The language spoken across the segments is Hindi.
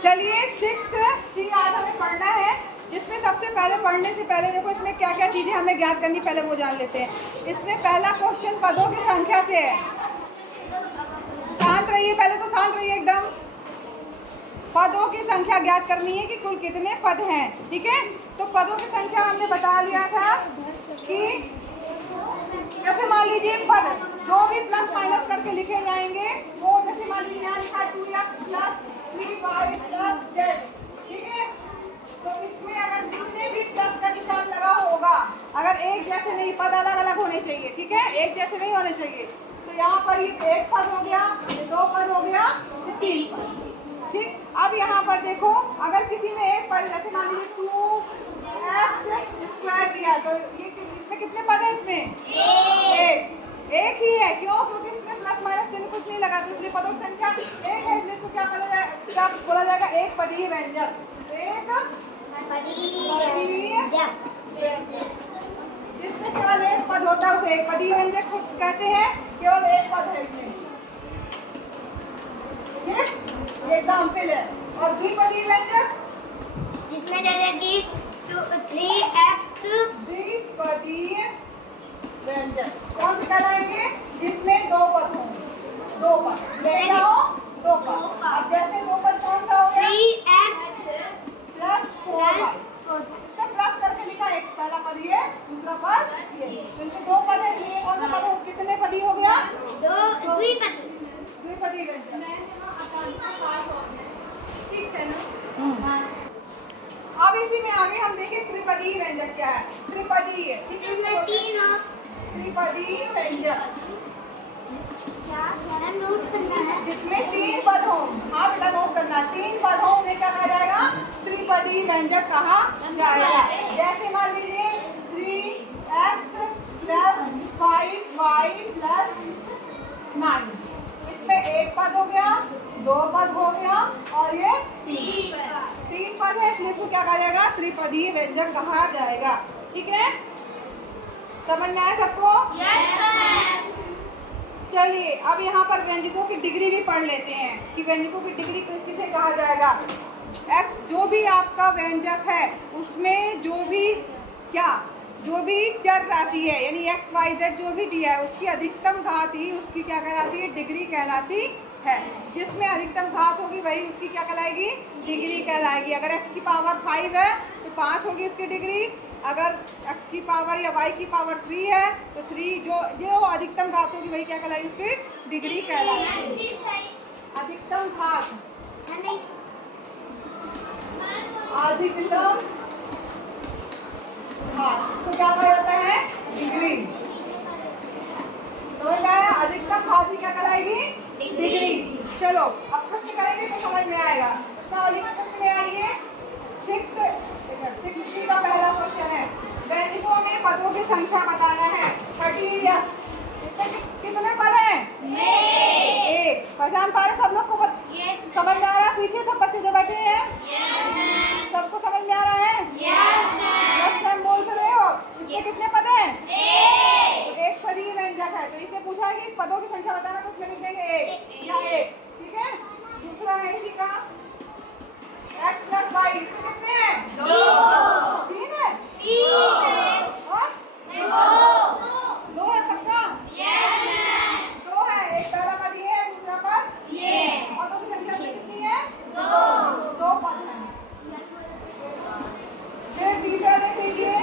चलिए 6C आज हमें पढ़ना है, जिसमें सबसे पहले पढ़ने से पहले देखो इसमें क्या क्या चीज़ें हमें ज्ञात करनी, पहले वो जान लेते हैं। इसमें पहला क्वेश्चन पदों की संख्या से है। शांत रहिए, पहले तो शांत रहिए एकदम। पदों की संख्या ज्ञात करनी है कि कुल कितने पद हैं, ठीक है। तो पदों की संख्या हमने बता लिया था कि जैसे मान लीजिए पद जो भी प्लस माइनस करके लिखे जाएंगे वो, जैसे मान लीजिए यहाँ लिखा 2x plus 3y plus z, ठीक है। तो इसमें अगर जितने भी प्लस का निशान लगा होगा, अगर एक जैसे नहीं, पद अलग अलग होने चाहिए, ठीक है, एक जैसे नहीं होने चाहिए। तो यहाँ पर ये एक पद हो गया, ये दो पद हो गया, ये तीन पद, ठीक। अब यहाँ पर देखो, अगर किसी में एक पद, जैसे मान लीजिए 2x² दिया, तो ये इसमें कितने पद है? इसमें एक ही है। क्यों? क्योंकि इसमें प्लस माइनस चिन्ह कुछ नहीं लगा, तो इसलिए पदों की संख्या एक है, इसलिए इसको क्या बोला जाएगा? एक पदीय व्यंजक। एक पदीय व्यंजक, जिसमें केवल एक पद होता है उसे एक पदीय व्यंजक कहते हैं। केवल एक पद है इसमें, ये एग्जाम्पल है। और द्विपदीय व्यंजक, जिसमें जैसे कि 3x, द्विपदीय व्यंजक कौन से कहलाएंगे? जिसमें दो पद हों, दो पद, क्या हो? दो पद। अब जैसे दो पद कौन सा हो गया? 3x प्लस 4y, इसमें प्लस करके लिखा, एक पहला पद ये, दूसरा पद ये, तो इसमें दो पद है, इसलिए कौन सा पद हो? कितने पदी हो गया? द्विपदीय व्यंजक। अब इसी में आगे हम देखें त्रिपदीय व्यंजक क्या है। त्रिपदीय, जिसमें तीन हो। त्रिपदीय व्यंजक नोट करना है, जिसमें तीन पद हो। हाँ बेटा नोट करना, तीन पद हो उन्हें क्या कहा जाएगा? त्रिपदीय व्यंजक कहा जाएगा। जैसे मान लीजिए 3x प्लस 5y प्लस 9, इसमें एक पद हो गया, दो पद हो गया, और ये तीन पद है, इसलिए इसको क्या कहा जाएगा? त्रिपदीय व्यंजक कहा जाएगा, ठीक है। समझ में आया सबको? चलिए अब यहाँ पर व्यंजकों की डिग्री भी पढ़ लेते हैं कि व्यंजकों की डिग्री किसे कहा जाएगा। जो भी आपका व्यंजक है उसमें जो भी चर राशि है, यानी x y z जो भी दिया है, उसकी अधिकतम घात ही उसकी क्या कहलाती है? डिग्री कहलाती है। जिसमें अधिकतम घात होगी वही उसकी क्या कहलाएगी? डिग्री कहलाएगी। अगर x की पावर 5 है तो 5 होगी उसकी डिग्री। अगर x की पावर या y की पावर 3 है तो 3 जो अधिकतम घात होगी वही क्या कहलाएगी? उसकी डिग्री कहलाएगी। अधिकतम घात, अधिकतम घात, इसको क्या कहा जाता है? डिग्री। समझ में आया? अधिकतम घात ही क्या कहलाएगी? डिग्री। चलो अब प्रश्न करेंगे तो समझ में आएगा। प्रश्न में आइए 6C का पहला क्वेश्चन है। व्यंजकों में पदों की संख्या बताना है। 30x, इसमें कितने पद हैं? एक। पहचान पा रहे सब लोग को? समझ में आ रहा है? पीछे सब बच्चे जो बैठे हैं सबको समझ में आ रहा है? यस मैम बोल रहे हो। इसमें कितने पद हैं? तो एक पदीय व्यंजक है, तो इसने पूछा है कि पदों की संख्या बताना, तो उसमें लिख देंगे एक या एक, ठीक है। दूसरा है इसी का x प्लस y, इसमें कितने हैं? तीन है? और? दो है पक्का? दो है, एक पहला पद ये है, दूसरा पद पदों की संख्या कितनी है? दो पद है। फिर तीसरा देख लीजिए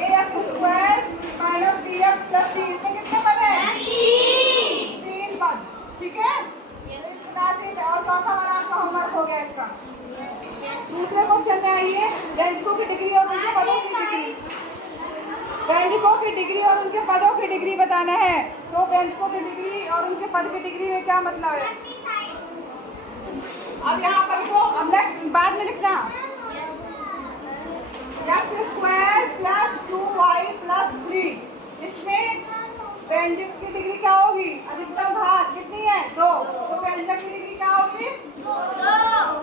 ax² minus bx plus c, इसमें कितने पद हैं? तीन पद, ठीक है। इस प्रकार से, और चौथा वाला आपका होमवर्क हो गया इसका। दूसरे क्वेश्चन में आइए, व्यंजकों की डिग्री और उनके पदों की डिग्री। व्यंजकों की डिग्री और उनके पदों की डिग्री बताना है। तो व्यंजकों की डिग्री और उनके पद की डिग्री में क्या मतलब है? अब यहाँ पर तो अब नेक्स्ट बाद में लिखना, x² प्लस 2y प्लस 3, इसमें व्यंजक की डिग्री क्या होगी? अधिकतम घात कितनी है? 2। तो व्यंजक की डिग्री क्या होगी? 2।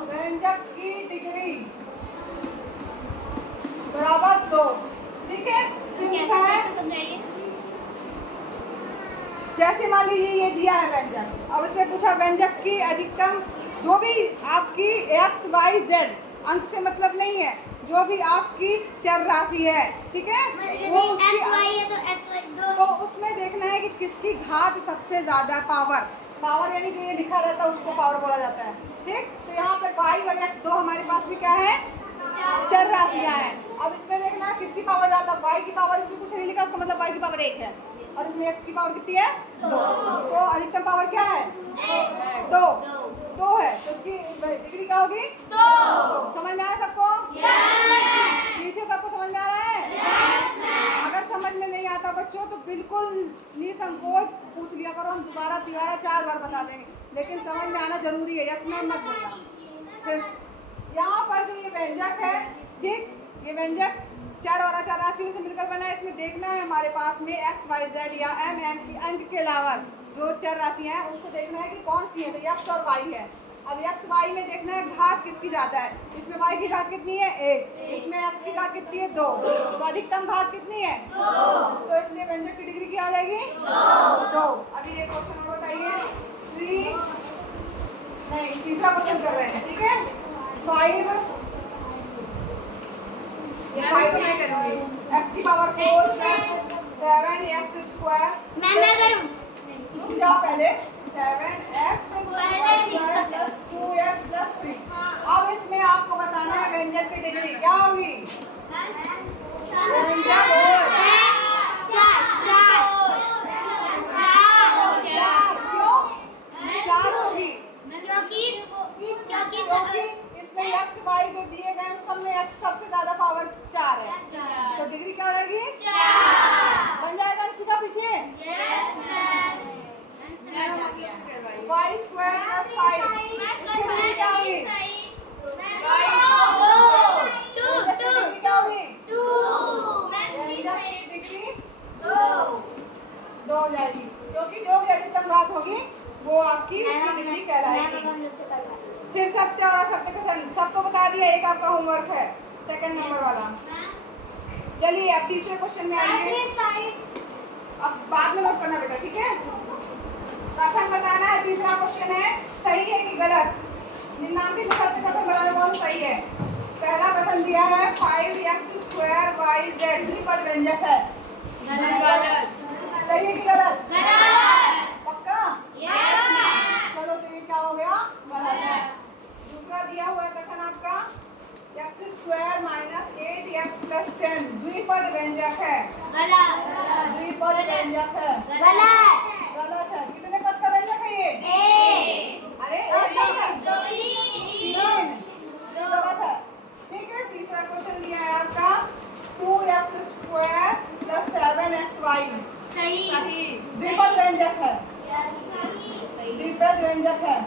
व्यंजक की डिग्री बराबर 2, ठीक है। जैसे मान लीजिए ये दिया है व्यंजक, अब इसमें पूछा व्यंजक की अधिकतम जो भी आपकी एक्स वाई जेड, अंक से मतलब नहीं है, जो भी आपकी चर राशि है, ठीक है, वो उसकी एक्स वाई है तो एक्स वाई तो दो उसमें देखना है कि किसकी घात सबसे ज्यादा पावर, पावर यानी कि ये लिखा रहता है उसको पावर बोला जाता है, ठीक। तो यहाँ पे वाई और एक्स दो हमारे पास भी क्या है, चर राशियां हैं। अब इसमें देखना किसकी पावर ज्यादा, वाई की पावर इसमें कुछ नहीं लिखा, उसका मतलब वाई की पावर 1 है, और इसमें एक्स की पावर कितनी है, 2। तो अधिकतम पावर क्या है, 2 है, तो इसकी डिग्री क्या होगी, 2। समझ में आया सबको, पीछे सबको समझ में आ रहा है। अगर समझ में नहीं आता बच्चों तो बिल्कुल निसंकोच पूछ लिया करो, हम दोबारा 4 बार बता देंगे, लेकिन समझ में आना जरूरी है, इसमें मत बोलना। फिर यहाँ पर जो ये व्यंजक है, ठीक, ये व्यंजक चर और अचर राशियों से मिलकर बना है। इसमें देखना है हमारे पास में एक्स वाई जेड या एम एन की अंक के अलावा जो चर राशियाँ हैं उसको देखना है कि कौन सी है, तो एक्स और वाई है। अब एक्स वाई में देखना है घात किसकी ज्यादा है, इसमें वाई की घात कितनी है, 1, इसमें एक्स की घात कितनी है, 2, तो अधिकतम घात कितनी है, 2, तो इसलिए व्यंजक की डिग्री क्या हो जाएगी, 2। अभी एक क्वेश्चन और बताइए, तीसरा क्वेश्चन कर रहे हैं, ठीक है, 5 मैं करूंगी, x की पावर 4 प्लस 7x स्क्वायर, मैं करूं रुक जाओ पहले, 7x square plus 2x plus 3। अब इसमें आपको बताना है व्यंजक की डिग्री क्या होगी, व्यंजक क्यों 4 होगी, क्योंकि इसमें एक्स वाई जो दिए गए हैं सब में एक्स सबसे ज्यादा पावर 4 है, तो डिग्री क्या हो जाएगी, 4 बन जाएगा। इसी का पीछे वाई स्क्वायर प्लस 5, इसकी डिग्री क्या होगी, डिग्री क्या होगी, डिग्री 2 हो जाएगी, क्योंकि जो भी अधिकतम घात होगी वो आपकी डिग्री कहलाएगी। फिर सत्य और असत्य कथन सबको बता दिया, एक आपका होमवर्क है सेकंड नंबर वाला। चलिए अब तीसरे क्वेश्चन में आएंगे, अब बाद में नोट करना बेटा, ठीक है। कथन बताना है, तीसरा क्वेश्चन है सही है कि गलत, निम्नांकित में सत्य कथन बताना कौन सही है। पहला कथन दिया है 5x स्क्वायर वाई जेड द्विपद व्यंजक है, सही है कि गलत, पक्का, चलो तो ये क्या हो गया, गलत है। दूसरा दिया हुआ कथन आपका x square minus 8x plus 10 द्विपद व्यंजक है, द्विपद व्यंजक है, गलत है। कितने पद का व्यंजक है ये, अरे गलत है, ठीक है। तीसरा क्वेश्चन दिया है आपका 2x स्क्वायर प्लस 7xy द्विपद व्यंजक है, द्विपद व्यंजक है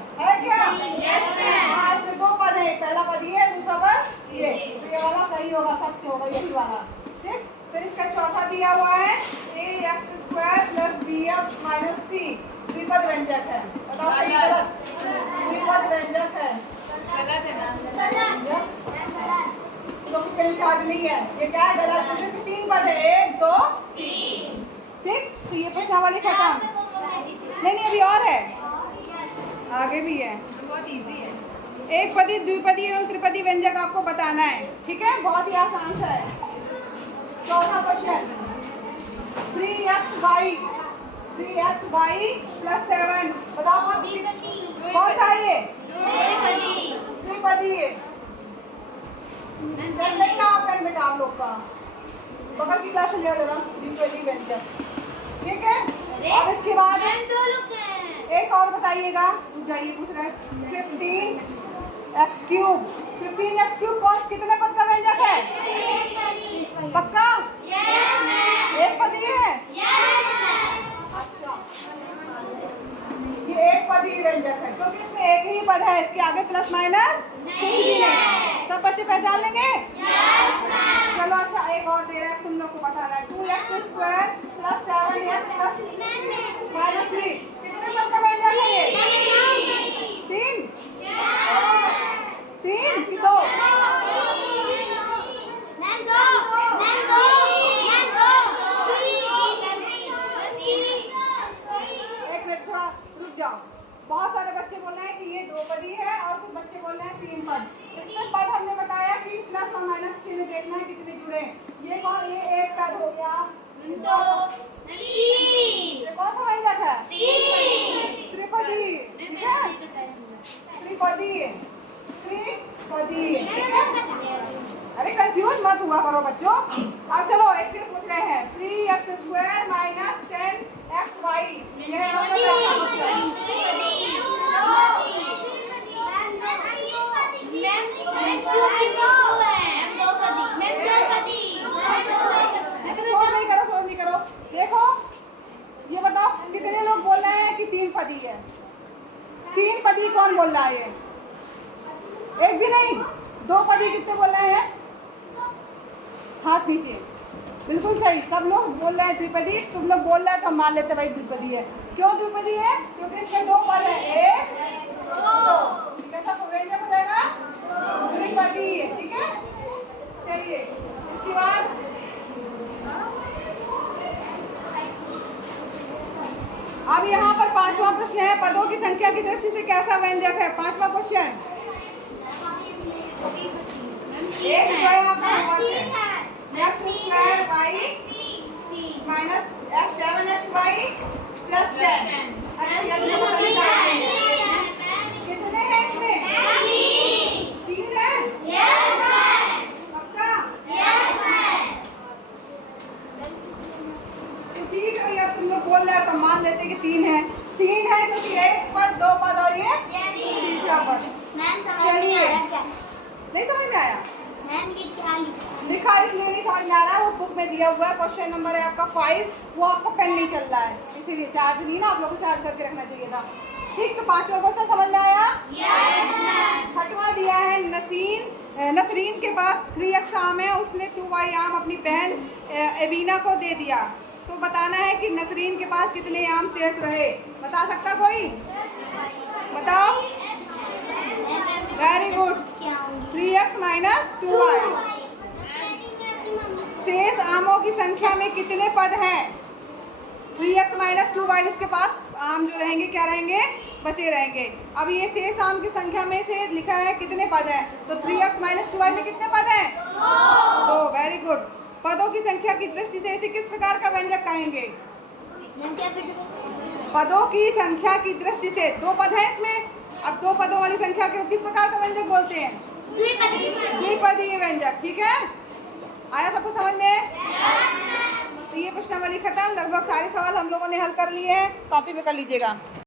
क्या, हाँ, इसमें 2 पद है, पहला पद ये है, दूसरा पद ये, तो ये वाला सही होगा, सत्य होगा, यही वाला, ठीक। फिर इसका चौथा दिया हुआ है ax square plus bx minus c द्विपद व्यंजक है, बताओ सही गलत, द्विपद व्यंजक है, तो पेन चार्ज नहीं है, ये क्या है, गलत, इसमें 3 पद है, 1 2 3, ठीक। तो ये प्रश्नावली खत्म, नहीं अभी और है, आगे भी है, बहुत इजी है। एक पदी द्विपदी एवं त्रिपदी व्यंजक आपको बताना है, ठीक है, बहुत ही आसान सा है। चौथा क्वेश्चन 3xy प्लस 7, बताओ कौन सा है ये, द्विपदी है, पेन बेटा आप लोग का बगल की क्लास से ले लेना, द्विपदी व्यंजक, ठीक है। अब इसके बाद एक और बताइएगा, जाइए पूछ रहे हैं 15x क्यूब, 15x क्यूब कौन कितने पद का व्यंजक है, पक्का, एक पदी है, अच्छा, ये एक पदी व्यंजक है, क्योंकि इसमें एक ही पद है, इसके आगे प्लस माइनस कुछ भी नहीं, सब बच्चे पहचान लेंगे, चलो अच्छा एक और दे रहे हैं, तुम लोग को बताना है 2x square plus 7x plus minus 3 कितने पद का व्यंजक है ये, 3 कि 2, एक मिनट थोड़ा रुक जाओ, बहुत सारे बच्चे बोल रहे हैं कि ये 2 पदी है देखना है कितने जुड़े। ये कौन, ये एक पद हो गया, ये कौन सा व्यंजक है? त्रिपदी, ठीक है, त्रिपदी, त्रिपदी, ठीक है। अरे कंफ्यूज मत हुआ करो बच्चों। अब चलो एक फिर पूछ रहे हैं, 3x² - 10xy, ये नंबर क्या था क्वेश्चन? सोच नहीं करो। देखो ये बताओ कितने लोग बोल रहे हैं कि 3 पदी है? 3 पदी कौन बोल रहा है? ये एक भी नहीं। 2 पदी कितने बोल रहे हैं? हाथ नीचे। बिल्कुल सही, सब लोग बोल रहे हैं द्विपदी। तुम लोग बोल रहे हैं तो हम मान लेते भाई द्विपदी है। क्यों द्विपदी है? क्योंकि इसके 2 पद है, 1 2, ठीक है। सबको व्यंजक हो जाएगा द्विपदी, ठीक है। चलिए इसके बाद अब यहाँ पर 5वां प्रश्न है, पदों की संख्या की दृष्टि से कैसा व्यंजक है? 5वां क्वेश्चन। एक जो है आपका x² y minus 7xy plus 10। कितने हैं इसमें? 3 है? पक्का? तो ठीक है भैया, तुम लोग बोल रहे हो तो मान लेते कि 3 है। 3 है क्योंकि 1 पद, 2 पद और ये तीसरा पद। चलिए, नहीं समझ में आया? मैम ये क्या लिखा इसलिए नहीं समझ में आ रहा है, वो बुक में दिया हुआ है। क्वेश्चन नंबर है आपका 5, वो आपको पेन नहीं चल रहा है, इसीलिए चार्ज नहीं ना, आप लोग को चार्ज करके रखना चाहिए था। ठीक, तो 5वां क्वेश्चन समझ में आया? छठवां दिया है, नसरीन के पास 3x आम है, उसने 2y आम अपनी बहन एवीना को दे दिया। तो बताना है कि नसरीन के पास कितने आम शेष रहे। बता सकता कोई? बताओ। Very good, 3x - 2y। शेष आमों की संख्या में कितने पद हैं? 3x - 2y, उसके पास आम जो रहेंगे क्या रहेंगे? बचे रहेंगे। अब ये शेष आम की संख्या में से लिखा है कितने पद हैं, तो 3x - 2y में कितने पद हैं? 2। Very good. पदों की संख्या की दृष्टि से इसे किस प्रकार का व्यंजक कहेंगे? पदों की संख्या की दृष्टि से 2 पद हैं इसमें। अब 2 पदों वाली संख्या को किस प्रकार का व्यंजक बोलते हैं? द्विपदीय व्यंजक, ठीक है। आया सबको समझ में? तो ये प्रश्नावली खत्म। लगभग सारे सवाल हम लोगों ने हल कर लिए हैं, कॉपी पे कर लीजिएगा।